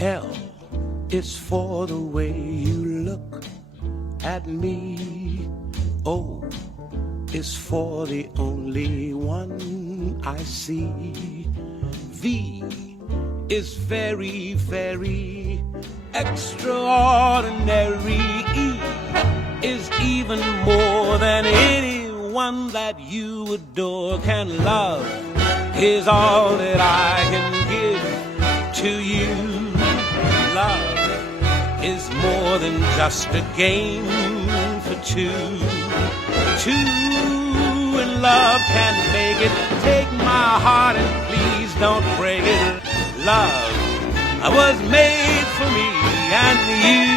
L is for the way you look at me. O is for the only one I see. V is very, very extraordinary. E is even more than anyone that you adore can love, is all that I can give to you. Love is more than just a game for two. Two in love can make it. Take my heart and please don't break it. Love was made for me and you.